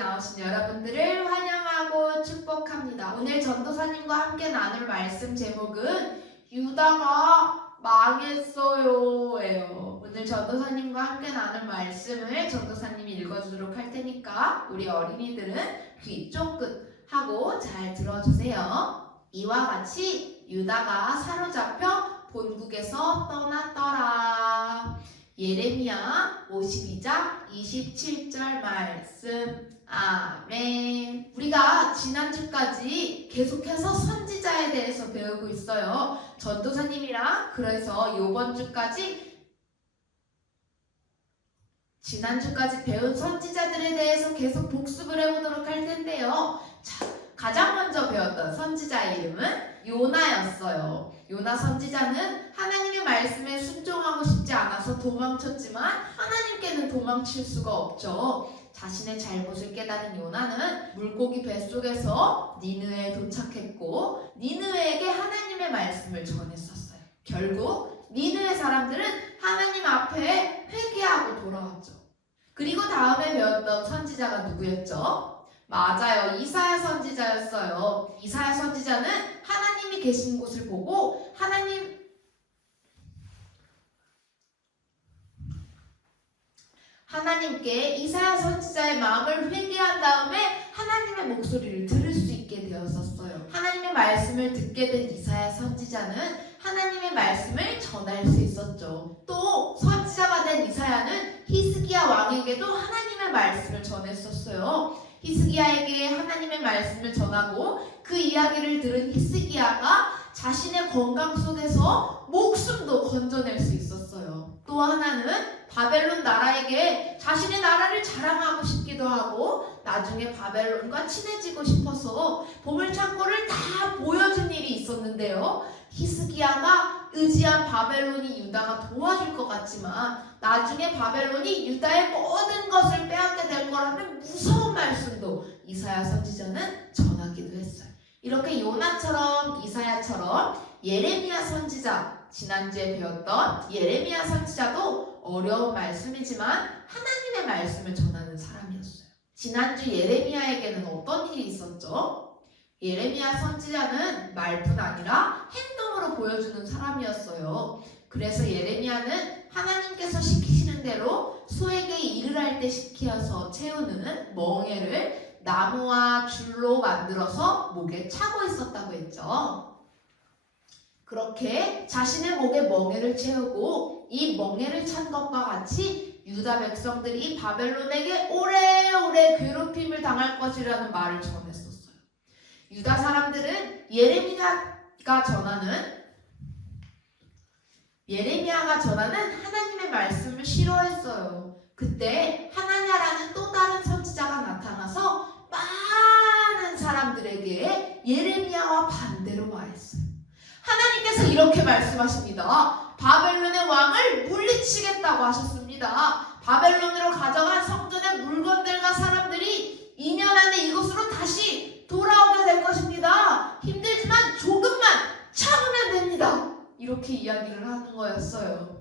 나오신 여러분들을 환영하고 축복합니다. 오늘 전도사님과 함께 나눌 말씀 제목은 유다가 망했어요 예요. 오늘 전도사님과 함께 나눌 말씀을 전도사님이 읽어주도록 할 테니까 우리 어린이들은 귀 쫑긋 하고 잘 들어주세요. 이와 같이 유다가 사로잡혀 본국에서 떠났더라. 예레미야 52장 27절 말씀. 아멘. 우리가 지난주까지 계속해서 선지자에 대해서 배우고 있어요. 전도사님이랑 그래서 이번 주까지 지난주까지 배운 선지자들에 대해서 계속 복습을 해보도록 할 텐데요. 자, 가장 먼저 배웠던 선지자의 이름은 요나였어요. 요나 선지자는 하나님의 말씀에 순종하고 싶지 않아서 도망쳤지만 하나님께는 도망칠 수가 없죠. 자신의 잘못을 깨달은 요나는 물고기 뱃속에서 니느웨에 도착했고 니느웨에게 하나님의 말씀을 전했었어요. 결국 니느웨 사람들은 하나님 앞에 회개하고 돌아왔죠. 그리고 다음에 배웠던 선지자가 누구였죠? 맞아요. 이사야 선지자였어요. 이사야 선지자는 하나님이 계신 곳을 보고 하나님께 이사야 선지자의 마음을 회개한 다음에 하나님의 목소리를 들을 수 있게 되었었어요. 하나님의 말씀을 듣게 된 이사야 선지자는 하나님의 말씀을 전할 수 있었죠. 또 선지자가 된 이사야는 히스기야 왕에게도 하나님의 말씀을 전했었어요. 히스기야에게 하나님의 말씀을 전하고 그 이야기를 들은 히스기야가 자신의 건강 속에서 목숨도 건져낼 수 있었어요. 또 하나는 바벨론 나라에게 자신의 나라를 자랑하고 싶기도 하고 나중에 바벨론과 친해지고 싶어서 보물창고를 다 보여준 일이 있었는데요. 히스기야가 의지한 바벨론이 유다가 도와줄 것 같지만 나중에 바벨론이 유다의 모든 것을 빼앗게 될 거라는 무서운 말씀도 이사야 선지자는 전하기도 했어요. 이렇게 요나처럼 이사야처럼 예레미야 선지자, 지난주에 배웠던 예레미야 선지자도 어려운 말씀이지만 하나님의 말씀을 전하는 사람이었어요. 지난주 예레미야에게는 어떤 일이 있었죠? 예레미야 선지자는 말뿐 아니라 행동으로 보여주는 사람이었어요. 그래서 예레미야는 하나님께서 시키시는 대로 소에게 일을 할 때 시켜서 채우는 멍에를 나무와 줄로 만들어서 목에 차고 있었다고 했죠. 그렇게 자신의 목에 멍에를 채우고 이 멍에를 찬 것과 같이 유다 백성들이 바벨론에게 오래오래 괴롭힘을 당할 것이라는 말을 전했었어요. 유다 사람들은 예레미야가 전하는 하나님의 말씀을 싫어했어요. 그때 하나냐라는 또 다른 선지자가 나타나서 많은 사람들에게 예레미야와 반대로 말했어요. 하나님께서 이렇게 말씀하십니다. 바벨론의 왕을 물리치겠다고 하셨습니다. 바벨론으로 가져간 성전의 물건들과 사람들이 2년 안에 이곳으로 다시 돌아오게 될 것입니다. 힘들지만 조금만 참으면 됩니다. 이렇게 이야기를 하는 거였어요.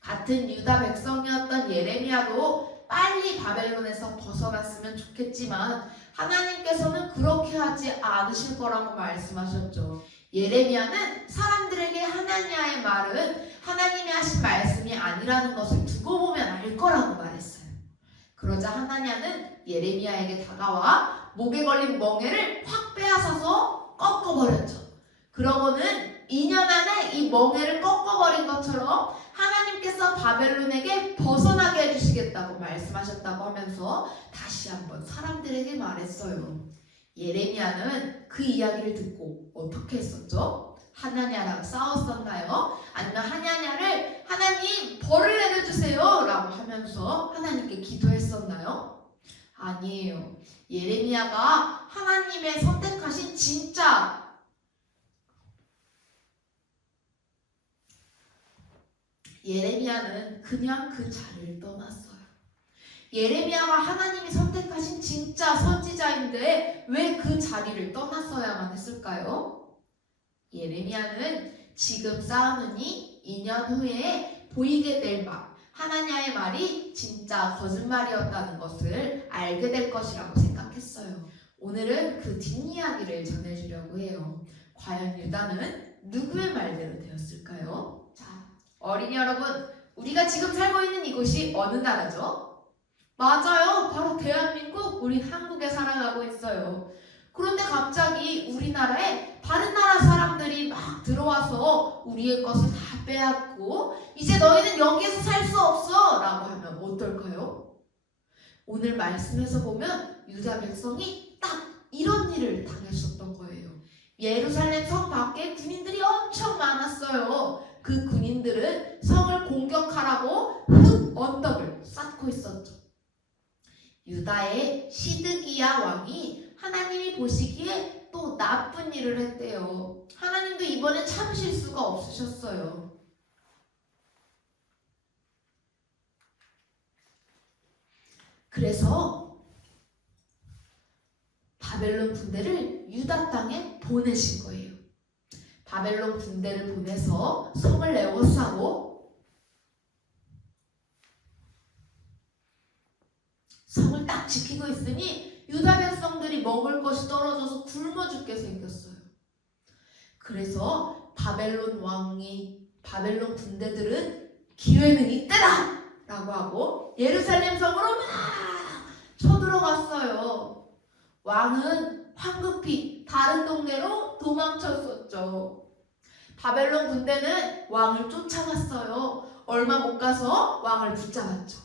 같은 유다 백성이었던 예레미야도 빨리 바벨론에서 벗어났으면 좋겠지만 하나님께서는 그렇게 하지 않으실 거라고 말씀하셨죠. 예레미야는 사람들에게 하나냐의 말은 하나님이 하신 말씀이 아니라는 것을 두고 보면 알 거라고 말했어요. 그러자 하나냐는 예레미야에게 다가와 목에 걸린 멍에를 확 빼앗아서 꺾어버렸죠. 그러고는 2년 안에 이 멍에를 꺾어버린 것처럼 하나님께서 바벨론에게 벗어나게 해주시겠다고 말씀하셨다고 하면서 다시 한번 사람들에게 말했어요. 예레미야는 그 이야기를 듣고 어떻게 했었죠? 하나냐랑 싸웠었나요? 아니면 하나냐를 하나님 벌을 내려주세요 라고 하면서 하나님께 기도했었나요? 아니에요. 예레미야가 하나님의 선택하신 예레미야는 그냥 그 자리를 떠났어요. 예레미야가 하나님이 선택하신 진짜 선지자인데 왜 그 자리를 떠났어야만 했을까요? 예레미야는 지금 싸우느니 2년 후에 보이게 될 하나냐의 말이 진짜 거짓말이었다는 것을 알게 될 것이라고 생각했어요. 오늘은 그 뒷이야기를 전해주려고 해요. 과연 유다는 누구의 말대로 되었을까요? 자, 어린이 여러분, 우리가 지금 살고 있는 이곳이 어느 나라죠? 맞아요. 바로 대한민국, 우리 한국에 살아가고 있어요. 그런데 갑자기 우리나라에 다른 나라 사람들이 막 들어와서 우리의 것을 다 빼앗고 이제 너희는 여기에서 살 수 없어 라고 하면 어떨까요? 오늘 말씀에서 보면 유다 백성이 딱 이런 일을 당했었던 거예요. 예루살렘 성 밖에 군인들이 엄청 많았어요. 그 군인들은 성을 공격하라고 흙 언덕을 쌓고 있었죠. 유다의 시드기야 왕이 하나님이 보시기에 또 나쁜 일을 했대요. 하나님도 이번에 참으실 수가 없으셨어요. 그래서 바벨론 군대를 유다 땅에 보내신 거예요. 바벨론 군대를 보내서 성을 에워싸고 성을 딱 지키고 있으니 유다 백성들이 먹을 것이 떨어져서 굶어 죽게 생겼어요. 그래서 바벨론 군대들은 기회는 이때다! 라고 하고 예루살렘 성으로 막 쳐들어갔어요. 왕은 황급히 다른 동네로 도망쳤었죠. 바벨론 군대는 왕을 쫓아갔어요. 얼마 못 가서 왕을 붙잡았죠.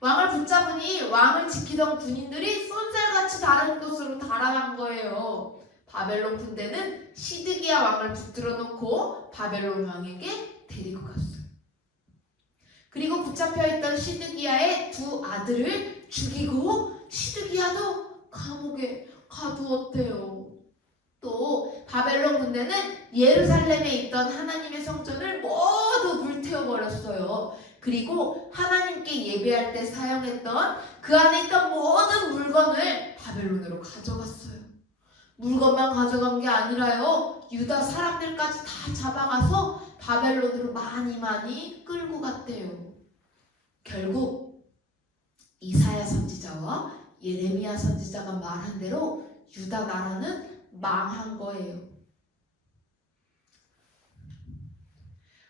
왕을 붙잡으니 왕을 지키던 군인들이 쏜살같이 다른 곳으로 달아난 거예요. 바벨론 군대는 시드기야 왕을 붙들어 놓고 바벨론 왕에게 데리고 갔어요. 그리고 붙잡혀있던 시드기야의 두 아들을 죽이고 시드기야도 감옥에 가두었대요. 또 바벨론 군대는 예루살렘에 있던 하나님의 성전을 모두 불태워버렸어요. 그리고 하나님께 예배할 때 사용했던 그 안에 있던 모든 물건을 바벨론으로 가져갔어요. 물건만 가져간 게 아니라요, 유다 사람들까지 다 잡아가서 바벨론으로 많이 끌고 갔대요. 결국 이사야 선지자와 예레미야 선지자가 말한 대로 유다 나라는 망한 거예요.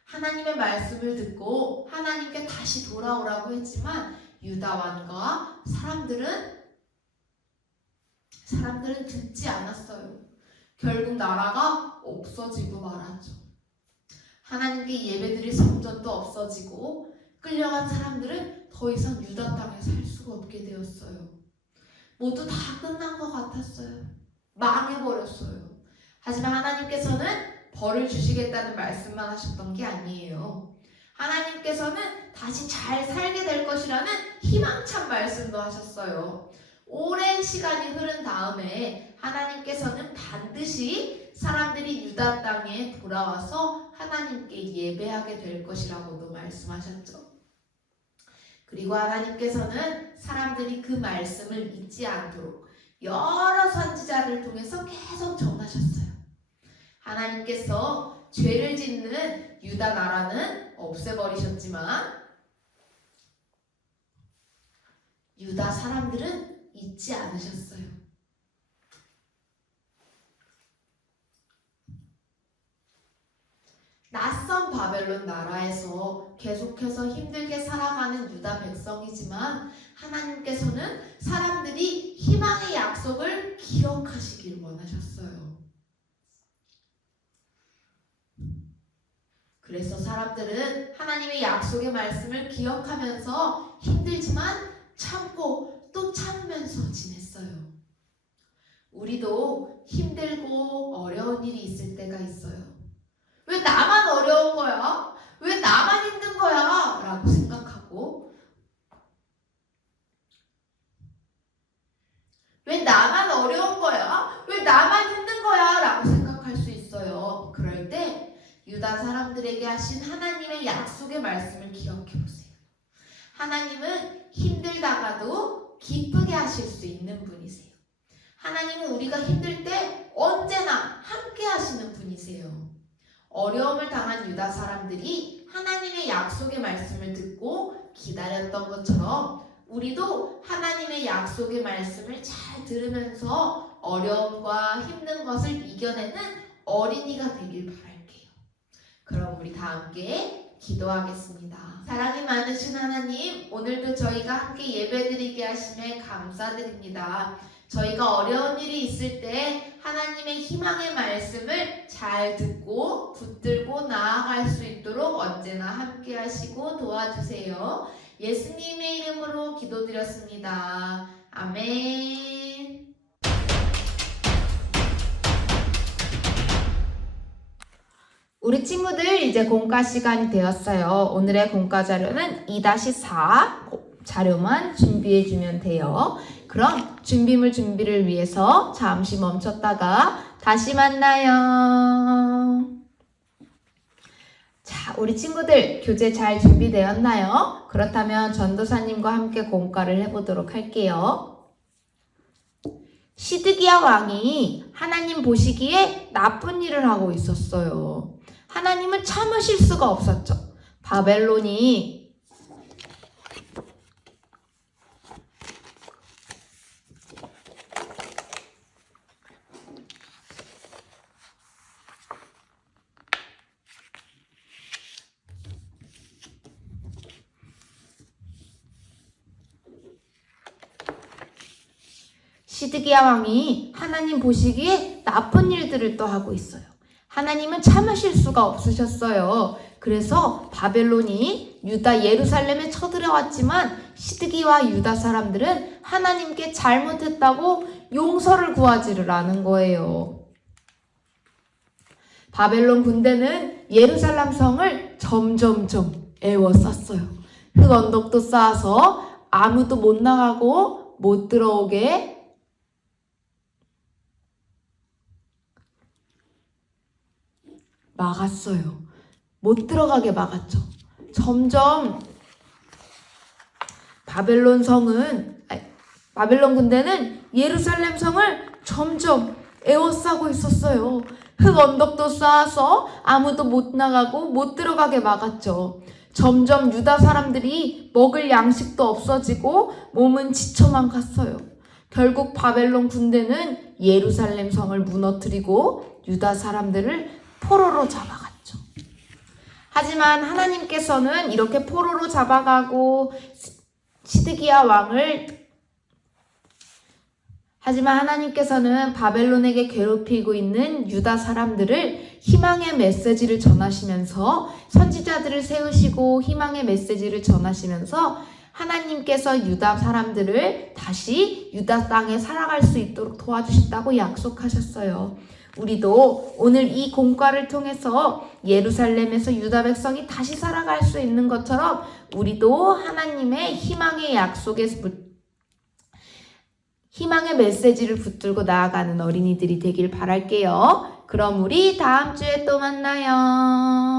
하나님의 말씀을 듣고 하나님께 다시 돌아오라고 했지만 유다 왕과 사람들은 듣지 않았어요. 결국 나라가 없어지고 말았죠. 하나님께 예배드릴 성전도 없어지고 끌려간 사람들은 더 이상 유다 땅에 살 수가 없게 되었어요. 모두 다 끝난 것 같았어요. 망해버렸어요. 하지만 하나님께서는 벌을 주시겠다는 말씀만 하셨던 게 아니에요. 하나님께서는 다시 잘 살게 될 것이라는 희망찬 말씀도 하셨어요. 오랜 시간이 흐른 다음에 하나님께서는 반드시 사람들이 유다 땅에 돌아와서 하나님께 예배하게 될 것이라고도 말씀하셨죠. 그리고 하나님께서는 사람들이 그 말씀을 잊지 않도록 여러 선지자를 통해서 계속 전하셨어요. 하나님께서 죄를 짓는 유다 나라는 없애버리셨지만 유다 사람들은 잊지 않으셨어요. 낯선 바벨론 나라에서 계속해서 힘들게 살아가는 유다 백성이지만 하나님께서는 사람들이 희망의 약속을 기억하시길 원하셨어요. 그래서 사람들은 하나님의 약속의 말씀을 기억하면서 힘들지만 참고 또 참으면서 지냈어요. 우리도 힘들고 어려운 일이 있을 때가 있어요. 왜 나만 어려운 거야? 왜 나만 힘든 거야? 라고 생각하고 왜 나만 어려운 거야? 왜 나만 힘든 거야? 라고 생각할 수 있어요. 그럴 때 유다 사람들에게 하신 하나님의 약속의 말씀을 기억해 보세요. 하나님은 힘들다가도 기쁘게 하실 수 있는 분이세요. 하나님은 우리가 힘들 때 언제나 함께 하시는 분이세요. 어려움을 당한 유다 사람들이 하나님의 약속의 말씀을 듣고 기다렸던 것처럼 우리도 하나님의 약속의 말씀을 잘 들으면서 어려움과 힘든 것을 이겨내는 어린이가 되길 바랄게요. 그럼 우리 다 함께 기도하겠습니다. 사랑이 많으신 하나님, 오늘도 저희가 함께 예배드리게 하심에 감사드립니다. 저희가 어려운 일이 있을 때 하나님의 희망의 말씀을 잘 듣고 붙들고 나아갈 수 있도록 언제나 함께 하시고 도와주세요. 예수님의 이름으로 기도드렸습니다. 아멘. 우리 친구들 이제 공과 시간이 되었어요. 오늘의 공과 자료는 2-4 자료만 준비해주면 돼요. 그럼 준비를 위해서 잠시 멈췄다가 다시 만나요. 자, 우리 친구들 교재 잘 준비되었나요? 그렇다면 전도사님과 함께 공과를 해보도록 할게요. 시드기야 왕이 하나님 보시기에 나쁜 일을 하고 있었어요. 하나님은 참으실 수가 없었죠. 바벨론이 시드기야 왕이 하나님 보시기에 나쁜 일들을 또 하고 있어요. 하나님은 참으실 수가 없으셨어요. 그래서 바벨론이 유다 예루살렘에 쳐들어왔지만 시드기와 유다 사람들은 하나님께 잘못했다고 용서를 구하지를 않은 거예요. 바벨론 군대는 예루살렘 성을 점점점 애워쌌어요. 흙 언덕도 쌓아서 아무도 못 나가고 못 들어오게 막았어요. 못 들어가게 막았죠. 점점 바벨론 군대는 예루살렘 성을 점점 에워싸고 있었어요. 흙 언덕도 쌓아서 아무도 못 나가고 못 들어가게 막았죠. 점점 유다 사람들이 먹을 양식도 없어지고 몸은 지쳐만 갔어요. 결국 바벨론 군대는 예루살렘 성을 무너뜨리고 유다 사람들을 포로로 잡아갔죠. 하지만 하나님께서는 이렇게 포로로 잡아가고 시드기야 왕을 하지만 하나님께서는 바벨론에게 괴롭히고 있는 유다 사람들을 희망의 메시지를 전하시면서 선지자들을 세우시고 희망의 메시지를 전하시면서 하나님께서 유다 사람들을 다시 유다 땅에 살아갈 수 있도록 도와주신다고 약속하셨어요. 우리도 오늘 이 공과를 통해서 예루살렘에서 유다 백성이 다시 살아갈 수 있는 것처럼 우리도 하나님의 희망의 메시지를 붙들고 나아가는 어린이들이 되길 바랄게요. 그럼 우리 다음 주에 또 만나요.